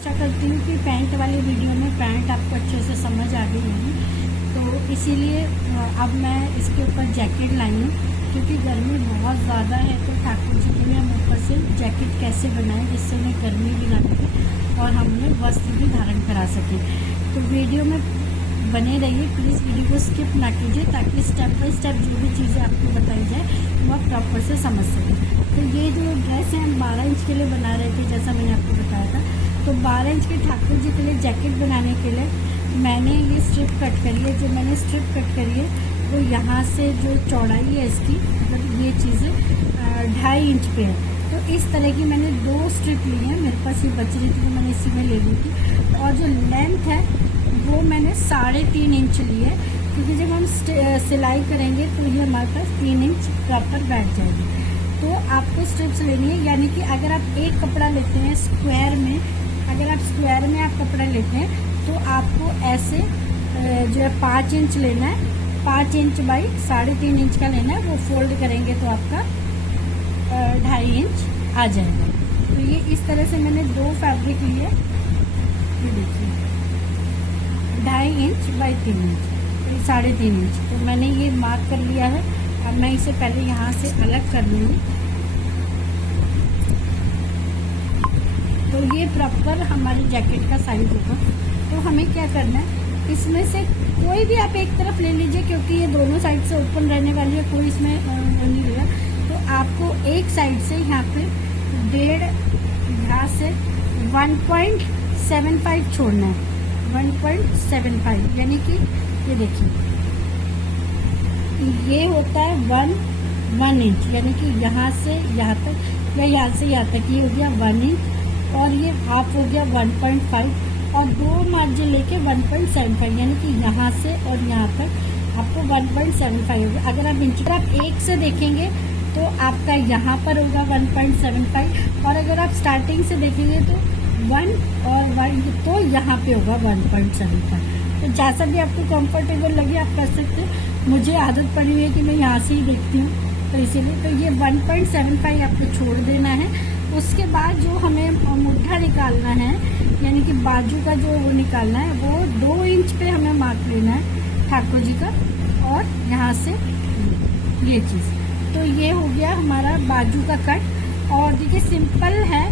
आशा करती हूँ कि पैंट वाली वीडियो में पैंट आपको अच्छे से समझ आ गई होगी। तो इसीलिए अब मैं इसके ऊपर जैकेट लाई हूँ, क्योंकि गर्मी बहुत ज़्यादा है। तो ठाकुर जी के लिए हम ऊपर से जैकेट कैसे बनाएं जिससे उन्हें गर्मी भी ना लगे और हम उन्हें वस्त्र भी धारण करा सकें। तो वीडियो में बने रहिए, प्लीज़ वीडियो को स्किप ना कीजिए, ताकि स्टेप बाय स्टेप जो भी चीज़ें आपको बताई जाए वह प्रॉपर से समझ सकें। तो ये जो ड्रेस है हम 12 इंच के लिए बना रहे थे, जैसा मैंने आपको बताया था। तो 12 इंच के ठाकुर जी के लिए जैकेट बनाने के लिए मैंने ये स्ट्रिप कट करी है। जो मैंने स्ट्रिप कट करी है वो यहाँ से जो चौड़ाई है इसकी, मतलब ये चीज़ें 2.5 इंच पे है। तो इस तरह की मैंने 2 स्ट्रिप ली है, मेरे पास ये बच रही थी तो मैंने इसी में ले ली थी। और जो लेंथ है वो मैंने 3.5 इंच ली है, क्योंकि जब हम सिलाई करेंगे तो ये हमारे पास 3 इंच प्रॉपर बैठ जाएगी। तो आपको स्ट्रिप्स लेनी है, यानी कि अगर आप एक कपड़ा लेते हैं स्क्वायर में, अगर आप स्क्वायर में आप कपड़ा लेते हैं तो आपको ऐसे जो है 5 इंच लेना है। 5 इंच बाई 3.5 इंच का लेना है। वो फोल्ड करेंगे तो आपका 2.5 इंच आ जाएगा। तो ये इस तरह से मैंने 2 फैब्रिक लिए, ये देखिए 2.5 इंच बाई 3 इंच, 3.5 इंच। तो मैंने ये मार्क कर लिया है। अब मैं इसे पहले यहाँ से अलग कर लूँगी। तो ये प्रॉपर हमारी जैकेट का साइज होगा। तो हमें क्या करना है, इसमें से कोई भी आप एक तरफ ले लीजिए, क्योंकि ये दोनों साइड से ओपन रहने वाली है, कोई इसमें वो नहीं होगा। तो आपको एक साइड से यहाँ पे 1.5 यहाँ से 1.75 छोड़ना है। 1.75 यानी कि ये देखिए ये होता है 1 इंच, यानी कि यहाँ से यहाँ तक या यहाँ से यहाँ तक, ये हो गया 1 इंच। और ये हाफ हो गया 1.5 और 2 मार्जिन लेके 1.75, यानी कि यहाँ से और यहाँ तक आपको 1.75 होगा। अगर आप इंच पर आप एक से देखेंगे तो आपका यहाँ पर होगा 1.75, और अगर आप स्टार्टिंग से देखेंगे तो 1 और 1 तो यहाँ पे होगा 1.75। तो जैसा भी आपको कंफर्टेबल लगे आप कर सकते हैं। मुझे आदत पड़ी हुई है कि मैं यहाँ से ही देखती हूँ, तो इसीलिए तो ये 1.75 आपको छोड़ देना है। उसके बाद जो हमें मुट्ठा निकालना है, यानी कि बाजू का जो वो निकालना है, वो 2 इंच पे हमें मार्क लेना है ठाकुर जी का। और यहाँ से ये चीज़, तो ये हो गया हमारा बाजू का कट। और देखिए सिंपल है,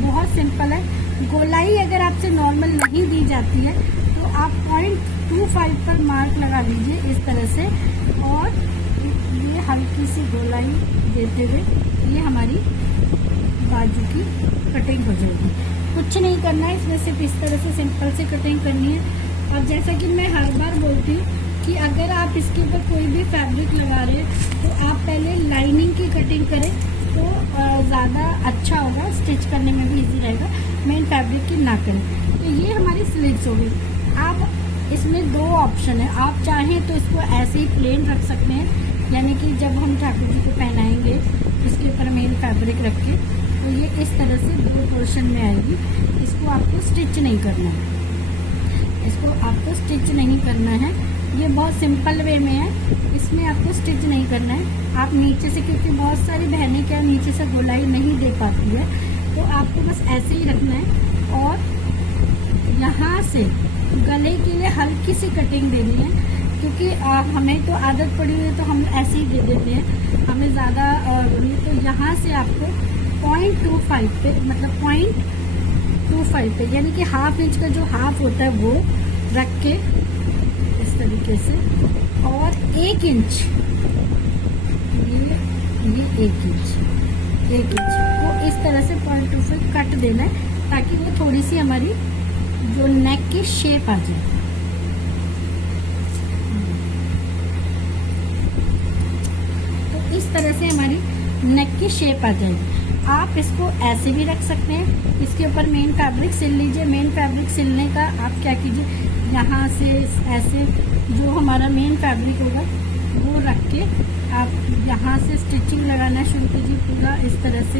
बहुत सिंपल है। गोलाई अगर आपसे नॉर्मल नहीं दी जाती है तो आप 0.25 पर मार्क लगा लीजिए इस तरह से, और ये हल्की सी गोलाई देते हुए ये हमारी बाजू की कटिंग हो जाएगी। कुछ नहीं करना है इसमें, सिर्फ इस तरह से सिंपल से कटिंग करनी है। और जैसा कि मैं हर बार बोलती हूँ कि अगर आप इसके ऊपर कोई भी फैब्रिक लगा रहे हैं तो आप पहले लाइनिंग की कटिंग करें तो ज़्यादा अच्छा होगा, स्टिच करने में भी इजी रहेगा। मेन फैब्रिक की ना करें। तो ये हमारी स्लीव्स हो गई। आप इसमें 2 ऑप्शन है, आप चाहें तो इसको ऐसे ही प्लेन रख सकते हैं, यानी कि जब हम ठाकुर जी को पहनाएंगे इसके ऊपर मेन फैब्रिक रख के, तो ये इस तरह से 2 पोर्शन में आएगी। इसको आपको स्टिच नहीं करना है, इसको आपको स्टिच नहीं करना है। ये बहुत सिंपल वे में है, इसमें आपको स्टिच नहीं करना है। आप नीचे से, क्योंकि बहुत सारी बहनें क्या नीचे से गोलाई नहीं दे पाती है, तो आपको बस ऐसे ही रखना है। और यहाँ से गले के लिए हल्की सी कटिंग देनी है, क्योंकि हमें तो आदत पड़ी हुई है तो हम ऐसे ही दे देते हैं, हमें ज़्यादा तो यहाँ से आपको 0.25 पे, मतलब 0.25 पे, यानी कि हाफ इंच का जो हाफ होता है वो रख के इस तरीके से, और 1 इंच, ये 1 इंच को इस तरह से 0.25 कट देना है, ताकि वो थोड़ी सी हमारी जो नेक की शेप आ जाए। तो इस तरह से हमारी नेक की शेप आ जाएगी। आप इसको ऐसे भी रख सकते हैं, इसके ऊपर मेन फैब्रिक सिल लीजिए। मेन फैब्रिक सिलने का आप क्या कीजिए, यहाँ से ऐसे जो हमारा मेन फैब्रिक होगा वो रख के आप यहाँ से स्टिचिंग लगाना शुरू कीजिए। पूरा इस तरह से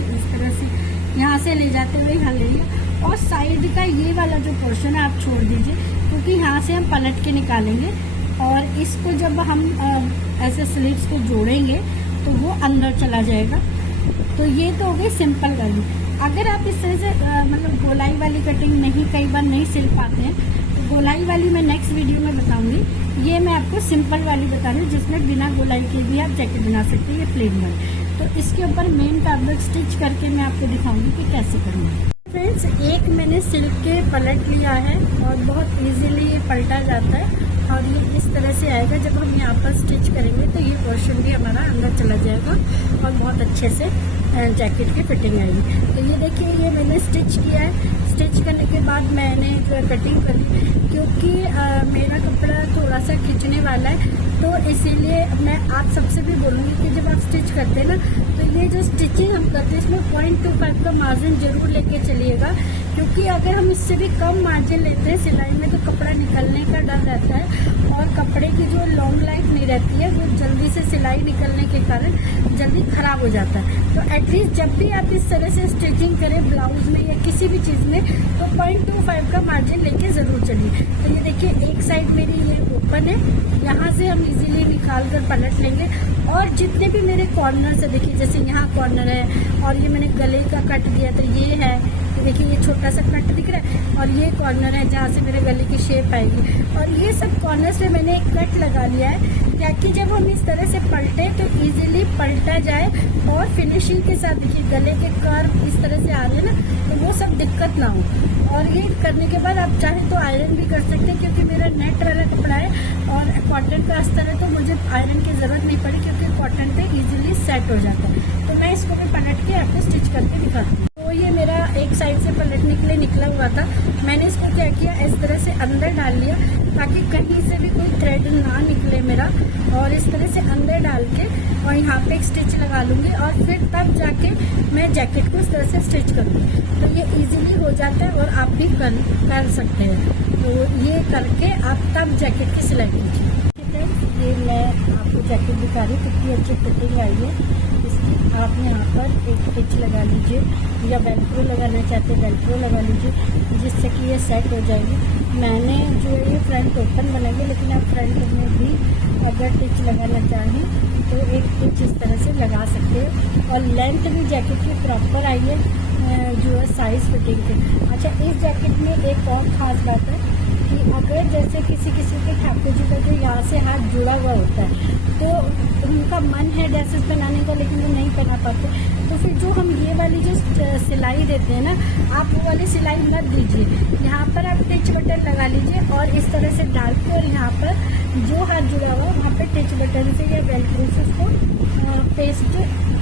यहाँ से ले जाते हुए यहाँ ले लिया। और साइड का ये वाला जो पोर्शन है आप छोड़ दीजिए, क्योंकि यहाँ से हम पलट के निकालेंगे और इसको जब हम ऐसे स्लीव्स को जोड़ेंगे तो वो अंदर चला जाएगा। तो ये तो हो गई सिंपल वाली। अगर आप इस तरह से मतलब गोलाई वाली कटिंग नहीं, कई बार नहीं सिल पाते हैं, तो गोलाई वाली मैं नेक्स्ट वीडियो में बताऊंगी। ये मैं आपको सिंपल वाली बता रही हूँ जिसमें बिना गोलाई के भी आप जैकेट बना सकते हैं, ये प्लेन वाली। तो इसके ऊपर मेन फैब्रिक स्टिच करके मैं आपको दिखाऊंगी कि कैसे करना है। फ्रेंड्स, एक मैंने सिल्क के पलट लिया है और बहुत इजीली ये पलटा जाता है और ये इस तरह से आएगा। जब हम यहाँ पर स्टिच करेंगे तो ये पोर्शन भी हमारा अंदर चला जाएगा और बहुत अच्छे से जैकेट की फिटिंग आएगी। तो ये देखिए, ये मैंने स्टिच किया है। स्टिच करने के बाद मैंने कटिंग कर ली, क्योंकि मेरा कपड़ा थोड़ा सा खिंचने वाला है, तो इसीलिए मैं आप सबसे भी बोलूँगी कि जब आप स्टिच करते हैं ना, तो ये जो स्टिचिंग हम करते हैं इसमें 0.25 का मार्जिन जरूर लेके चलिएगा, क्योंकि अगर हम इससे भी कम मार्जिन लेते हैं सिलाई में तो कपड़ा निकलने का डर रहता है और कपड़े की जो लॉन्ग लाइफ नहीं रहती है वो जल्दी से सिलाई निकलने के कारण जल्दी खराब हो जाता है। तो एटलीस्ट जब भी आप इस तरह से स्टिचिंग करें ब्लाउज में या किसी भी चीज़ में, तो 0.25 का मार्जिन लेके ज़रूर चलिए। तो ये देखिए, एक साइड मेरी ये ओपन है, यहाँ से हम इजीली निकाल कर पलट लेंगे। और जितने भी मेरे कॉर्नर से देखिए, जैसे यहाँ कॉर्नर है और ये मैंने गले का कट दिया तो ये है, देखिए ये छोटा सा कट दिख रहा है और ये कॉर्नर है जहाँ से मेरे गले की शेप आएगी। और ये सब कॉर्नर से मैंने एक कट लगा लिया है ताकि जब हम इस तरह से पलटे तो इजीली पलटा जाए और फिनिशिंग के साथ देखिए गले के कर्व इस तरह से आ रहे हैं ना, तो वो सब दिक्कत ना हो। और ये करने के बाद आप चाहे तो आयरन भी कर सकते हैं, क्योंकि मेरा नेट वाला कपड़ा है और कॉटन का अस्तर है, तो मुझे आयरन की ज़रूरत नहीं पड़ी क्योंकि कॉटन पे इजीली सेट हो जाता है। तो मैं इसको भी पलट के आपको स्टिच करके दिखाती हूँ। तो ये मेरा एक साइड से पलटने के लिए निकला हुआ था, मैंने इसको क्या किया, इस तरह से अंदर डाल लिया ताकि कहीं से भी कोई थ्रेड ना निकले मेरा। और इस तरह से अंदर डाल के और यहाँ पे एक स्टिच लगा लूँगी और फिर तब जाके मैं जैकेट को इस तरह से स्टिच करूँगी। तो ये इजीली हो जाता है और आप भी कर सकते हैं। तो ये करके आप तब जैकेट की सिलाई कीजिए। ये मैं आपको जैकेट दिखा रही हूँ, कितनी अच्छी फिटिंग आई है इसकी। आप यहाँ पर एक स्टिच लगा लीजिए या वेल्क्रो लगाना चाहते हैं वेल्क्रो लगा लीजिए, जिससे कि ये सेट हो जाएगी। मैंने जो है ये फ्रंट ओपन बनाई, लेकिन आप फ्रंट में भी अगर स्टिच लगाना चाहें तो एक स्टिच इस तरह से लगा सकते हैं। और लेंथ भी जैकेट की प्रॉपर आई है, जो है साइज़ फिटिंग के। अच्छा, इस जैकेट में एक और ख़ास बात है कि अगर जैसे किसी के ठाकुर जी का जो यहाँ से हाथ जुड़ा हुआ होता है, तो उनका मन है ड्रेसेस बनाने का लेकिन वो नहीं बना पाते, तो फिर जो हम ये वाली जो सिलाई देते हैं ना, आप वो वाली सिलाई मत दीजिए। यहाँ पर आप टिच बटन लगा लीजिए और इस तरह से डाल के और यहाँ पर जो हाथ जुड़ा हुआ वहाँ पर टिच बटन से या वेल्क्रो से उसको पेस्ट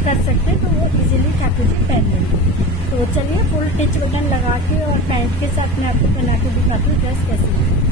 कर सकते हैं, तो वो इजीली ठाकुर जी पहन लेंगे। तो चलिए फुल टिच बटन लगा के और पैंट के साथ मैं आपको बना के दिखाती हूँ ड्रेस कैसे है।